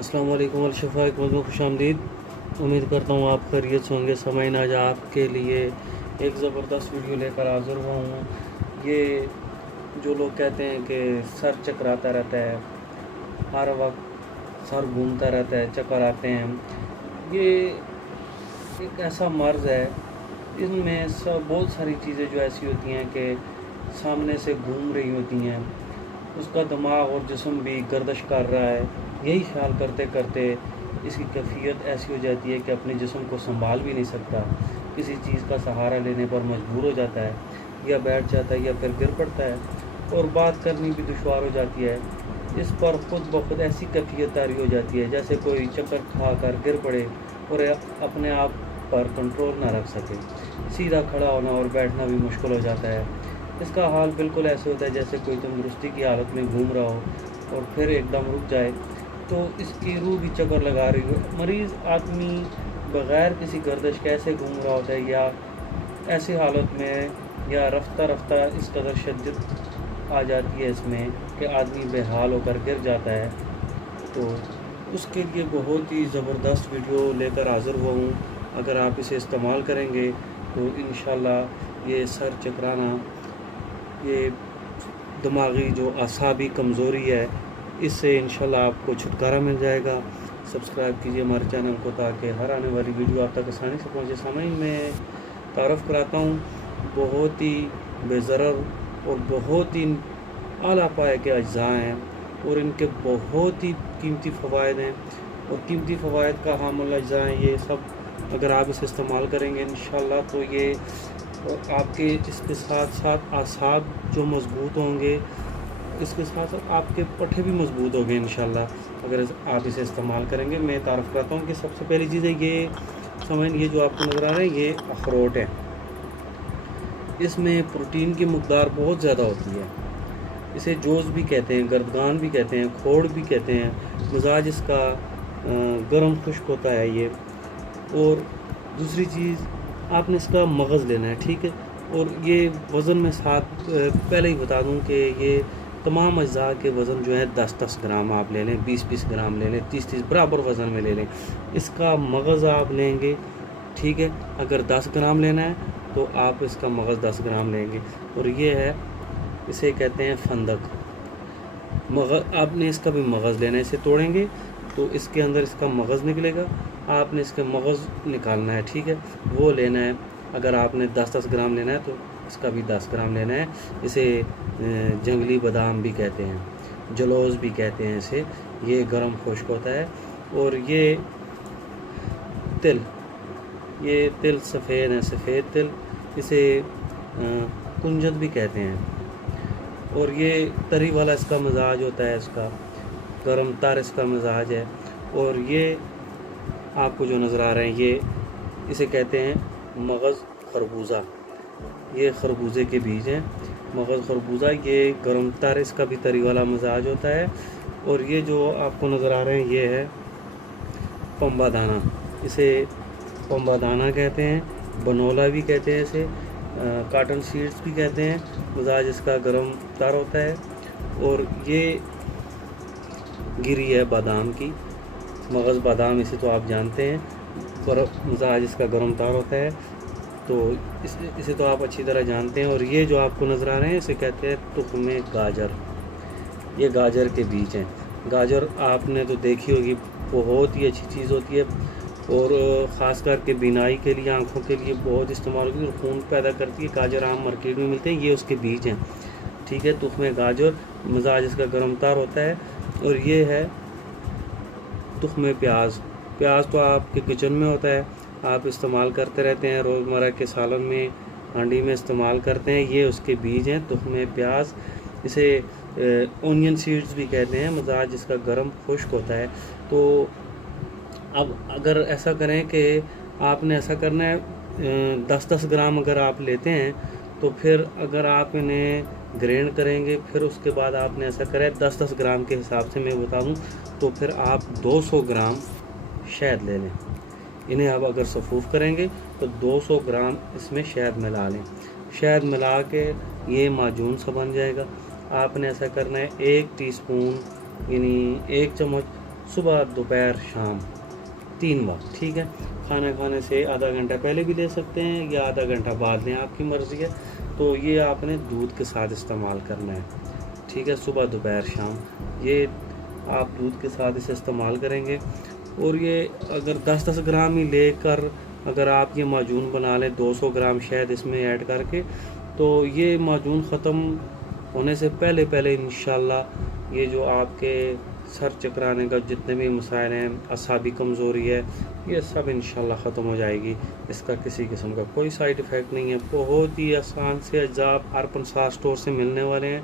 अस्सलाम वालेकुम अलशफ़ा एक मज़मून खुश आमदीद। उम्मीद करता हूँ आप खैरियत से होंगे। समाइन आज आपके लिए एक ज़बरदस्त वीडियो लेकर हाज़िर हुआ हूँ। ये जो लोग कहते हैं कि सर चकराता रहता है, हर वक्त सर घूमता रहता है, चक्कर आते हैं, ये एक ऐसा मर्ज़ है। इसमें सब बहुत सारी चीज़ें जो ऐसी होती हैं कि सामने से घूम रही होती हैं, उसका दिमाग और जिस्म भी गर्दिश कर रहा है। यही ख्याल करते करते इसकी कैफियत ऐसी हो जाती है कि अपने जिस्म को संभाल भी नहीं सकता, किसी चीज़ का सहारा लेने पर मजबूर हो जाता है, या बैठ जाता है या फिर गिर पड़ता है, और बात करनी भी दुश्वार हो जाती है। इस पर ख़ुद ब खुद ऐसी कैफियत तारी हो जाती है जैसे कोई चक्कर खा कर गिर पड़े और अपने आप पर कंट्रोल ना रख सके। सीधा खड़ा होना और बैठना भी मुश्किल हो जाता है। इसका हाल बिल्कुल ऐसे होता है जैसे कोई तंदुरुस्ती की हालत में घूम रहा हो और फिर एकदम रुक जाए तो इसकी रूह भी चक्कर लगा रही हो। मरीज़ आदमी बग़ैर किसी गर्दिश कैसे घूम रहा होता है, या ऐसी हालत में या रफ्ता रफ्ता इस कदर शिद्दत आ जाती है इसमें कि आदमी बेहाल होकर गिर जाता है। तो उसके लिए बहुत ही ज़बरदस्त वीडियो लेकर हाज़िर हुआ हूँ। अगर आप इसे इस्तेमाल करेंगे तो इंशाल्लाह ये सर चकराना, ये दिमागी जो आसाबी कमज़ोरी है, इससे इंशाल्लाह आपको छुटकारा मिल जाएगा। सब्सक्राइब कीजिए हमारे चैनल को ताकि हर आने वाली वीडियो आप तक आसानी से पहुंचे। सामईन में तारफ़ कराता हूँ, बहुत ही बेज़रर और बहुत ही आला पाए के अज्जा हैं और इनके बहुत ही कीमती फ़वाइद हैं और कीमती फ़वाइद का हामिल अज्जा हैं। ये सब अगर आप इसे इस्तेमाल करेंगे इंशाल्लाह तो ये और आपके इसके साथ साथ आसाब जो मज़बूत होंगे, इसके साथ साथ आपके पट्टे भी मज़बूत होंगे इंशाल्लाह अगर आप इसे इस्तेमाल करेंगे। मैं तारफ़ करता हूँ कि सबसे पहली चीज़ है ये समझ, ये जो आपको नज़र आ रहा है ये अखरोट है। इसमें प्रोटीन की मकदार बहुत ज़्यादा होती है। इसे जोज़ भी कहते हैं, गर्दगान भी कहते हैं, खोड़ भी कहते हैं। मिजाज इसका गर्म खुश्क होता है ये। और दूसरी चीज़, आपने इसका मगज़ लेना है, ठीक है। और ये वज़न में साथ पहले ही बता दूं कि ये तमाम अज्जा के वज़न जो है 10-10 ग्राम आप ले लें, 20-20 ग्राम ले लें, 30-30 बराबर वज़न में ले लें। इसका मगज़ आप लेंगे, ठीक है। अगर 10 ग्राम लेना है तो आप इसका मगज़ 10 ग्राम लेंगे। और ये है, इसे कहते हैं फंदक। मगज़ आपने इसका भी मगज़ लेना है। इसे तोड़ेंगे तो इसके अंदर इसका मगज़ निकलेगा, आपने इसके मगज़ निकालना है, ठीक है, वो लेना है। अगर आपने 10-10 ग्राम लेना है तो इसका भी 10 ग्राम लेना है। इसे जंगली बादाम भी कहते हैं, जलोज़ भी कहते हैं इसे। ये गर्म खुश्क होता है। और ये तिल, ये तिल सफ़ेद है, सफ़ेद तिल, इसे कुंजत भी कहते हैं। और ये तरी वाला इसका मिजाज होता है, इसका गर्म तर इसका मिजाज है। और ये आपको जो नज़र आ रहे हैं ये इसे कहते हैं मगज़ खरबूजा। ये खरबूजे के बीज हैं, मगज़ खरबूजा। ये गर्म तर इसका भी तरी वाला मिजाज होता है। और ये जो आपको नज़र आ रहे हैं ये है पंबा दाना। इसे पंबा दाना कहते हैं, बनोला भी कहते हैं इसे, काटन सीड्स भी कहते हैं। मिजाज इसका गर्म तर होता है। और ये गिरी है बादाम की, मगज़ बादाम इसे तो आप जानते हैं, पर मिजाज इसका गर्म तार होता है, तो इसे तो आप अच्छी तरह जानते हैं। और ये जो आपको नज़र आ रहे हैं इसे कहते हैं तुख़्मे गाजर। ये गाजर के बीज हैं। गाजर आपने तो देखी होगी, बहुत ही अच्छी चीज़ होती है और ख़ास करके बीनाई के लिए, आँखों के लिए बहुत इस्तेमाल होती है और खून पैदा करती है। गाजर आम मार्केट में मिलते हैं, ये उसके बीज हैं, ठीक है। तुख़्मे गाजर, मिजाज इसका गर्म तार होता है। और ये है तुख़्मे प्याज। प्याज तो आपके किचन में होता है, आप इस्तेमाल करते रहते हैं, रोज़मर्रा के सालन में, हांडी में इस्तेमाल करते हैं। ये उसके बीज हैं, तुख़्मे प्याज। इसे ओनियन सीड्स भी कहते हैं। मिजाज इसका गर्म खुश्क होता है। तो अब अगर ऐसा करें कि आपने ऐसा करना है, 10-10 ग्राम अगर आप लेते हैं तो फिर अगर आप इन्हें ग्राइंड करेंगे, फिर उसके बाद आपने ऐसा करें 10-10 ग्राम के हिसाब से मैं बता दूं, तो फिर आप 200 ग्राम शहद ले लें। इन्हें आप अगर सफ़ूफ़ करेंगे तो 200 ग्राम इसमें शहद मिला लें। शहद मिला के ये माजून सा बन जाएगा। आपने ऐसा करना है, 1 टीस्पून यानी 1 चम्मच صبح دوپہر شام 3 وقت، ٹھیک ہے. کھانا کھانے سے آدھا گھنٹہ پہلے بھی لے سکتے ہیں یا آدھا گھنٹہ بعد لیں، آپ کی مرضی ہے. تو یہ آپ نے دودھ کے ساتھ استعمال کرنا ہے، ٹھیک ہے. صبح دوپہر شام یہ آپ دودھ کے ساتھ اسے استعمال کریں گے. اور یہ اگر 10-10 گرام ہی لے کر اگر آپ یہ معجون بنا لیں 200 گرام شہد اس میں ایڈ کر کے، تو یہ معجون ختم ہونے سے پہلے انشاءاللہ یہ جو آپ کے سر چکرانے کا جتنے بھی مسائل ہیں، اعصابی کمزوری ہے، یہ سب انشاءاللہ ختم ہو جائے گی. اس کا کسی قسم کا کوئی سائیڈ ایفیکٹ نہیں ہے. بہت ہی آسان سے اجزاء ارپن سار اسٹور سے ملنے والے ہیں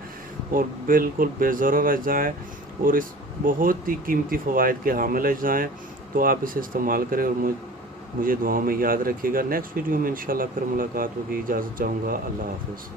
اور بالکل بے ضرر اجزاء ہیں اور اس بہت ہی قیمتی فوائد کے حامل اجزاء ہیں. تو آپ اسے استعمال کریں اور مجھے دعاؤں میں یاد رکھیے گا. نیکسٹ ویڈیو میں انشاءاللہ پھر ملاقات ہوگی. اجازت چاہوں گا. اللہ حافظ.